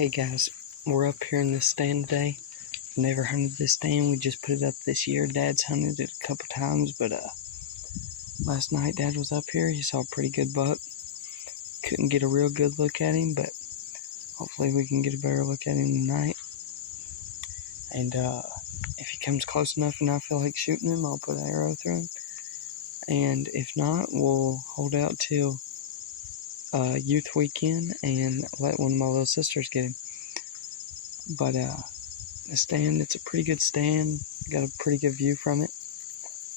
Hey guys, we're up here in this stand today. Never hunted this stand, we just put it up this year. Dad's hunted it a couple times, but last night Dad was up here. He saw a pretty good buck. Couldn't get a real good look at him, but hopefully we can get a better look at him tonight. And if he comes close enough and I feel like shooting him, I'll put an arrow through him. And if not, we'll hold out till youth weekend and let one of my little sisters get him. But the stand, it's a pretty good stand. Got a pretty good view from it.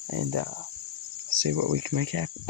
And see what we can make happen.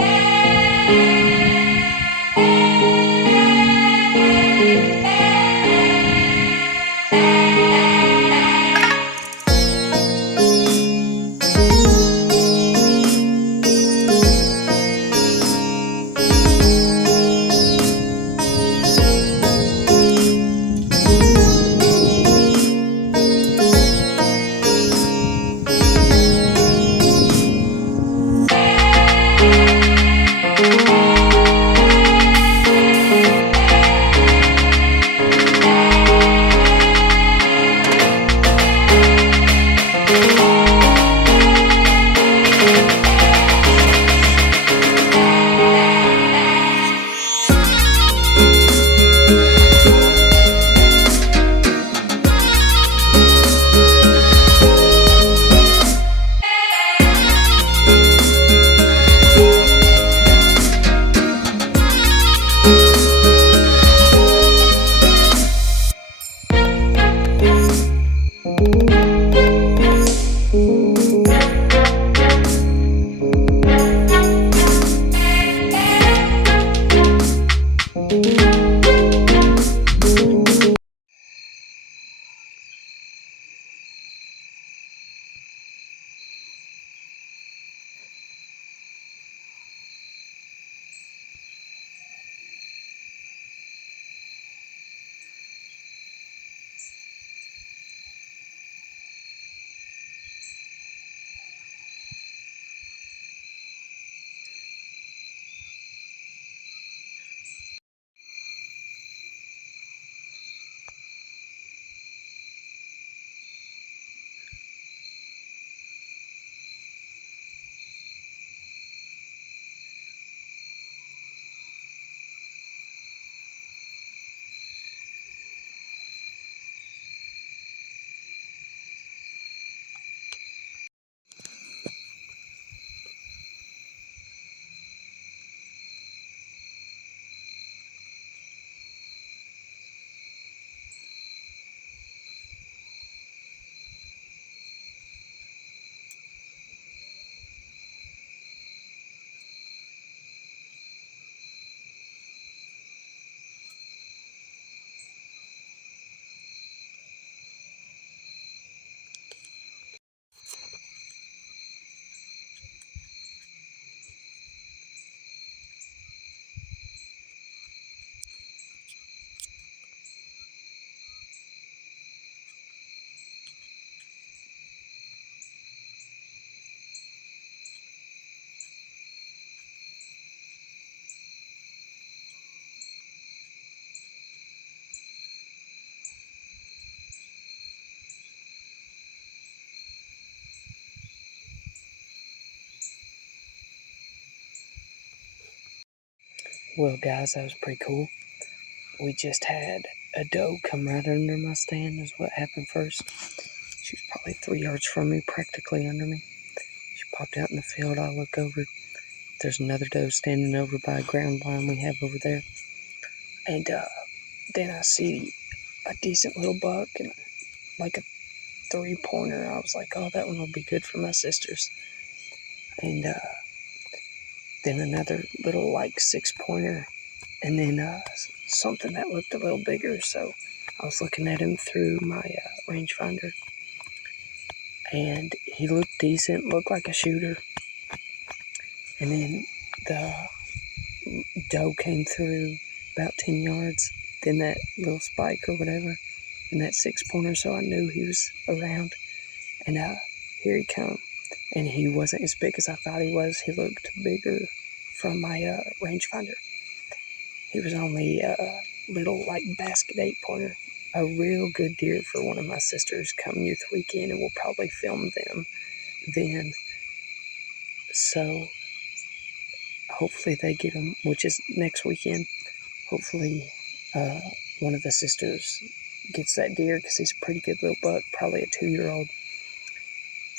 Well guys, that was pretty cool. We just had a doe come right under my stand is what happened first. She was probably 3 yards from me, practically under me. She popped out in the field. I look over. There's another doe standing over by a ground blind we have over there. And then I see a decent little buck and like a 3-pointer. I was like, oh, that one will be good for my sisters. And then another little like 6-pointer. And then something that looked a little bigger. So I was looking at him through my rangefinder. And he looked decent, looked like a shooter. And then the doe came through about 10 yards. Then that little spike or whatever. And that 6-pointer, so I knew he was around. And here he come. And he wasn't as big as I thought he was. He looked bigger from my rangefinder. He was only a little like basket 8-pointer. a real good deer for one of my sisters come youth weekend, and we'll probably film them then. So hopefully they get them, which is next weekend. Hopefully one of the sisters gets that deer, because he's a pretty good little buck, probably a 2-year-old.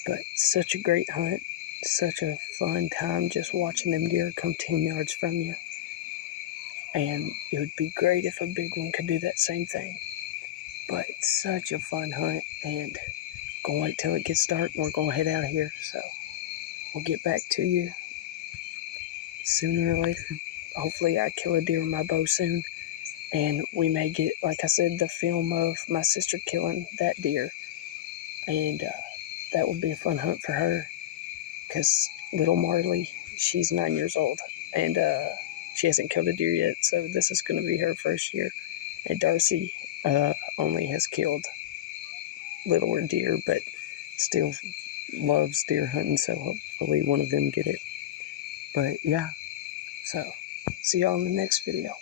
But such a great hunt, such a fun time just watching them deer come 10 yards from you. And it would be great if a big one could do that same thing. But it's such a fun hunt, and gonna wait till it gets dark, and we're gonna head out of here. So we'll get back to you sooner or later. Hopefully I kill a deer with my bow soon, and we may get, like I said, the film of my sister killing that deer. And that would be a fun hunt for her, because little Marley, she's 9 years old, and she hasn't killed a deer yet, so this is going to be her first year. And Darcy only has killed littler deer, but still loves deer hunting, so hopefully one of them get it. But yeah, so see y'all in the next video.